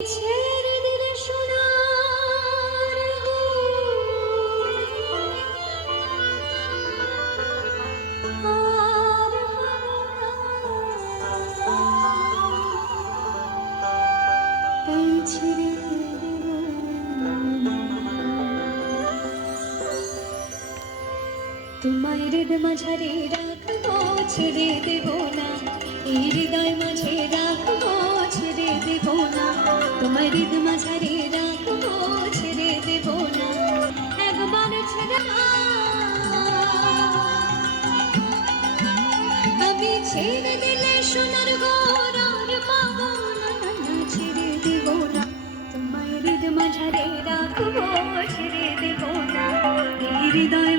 ছেড়ে দিলে সোনার আর এই ছেড়ে দেব তোমায় হৃদ মাঝারে রাখবো, ছেড়ে দেব না। এই হৃদয় মাঝে রাখবো, ছেড়ে দেব না। তোমায় হৃদ মাঝারে রাখবো, ছেড়ে দেব না। একবার ছেড়ে আমি ছেড়ে দিলে সোনার ঘর আর পাবো না, ছেড়ে দেব না। তোমায় হৃদ মাঝারে রাখবো, ছেড়ে দেব না। এই হৃদয়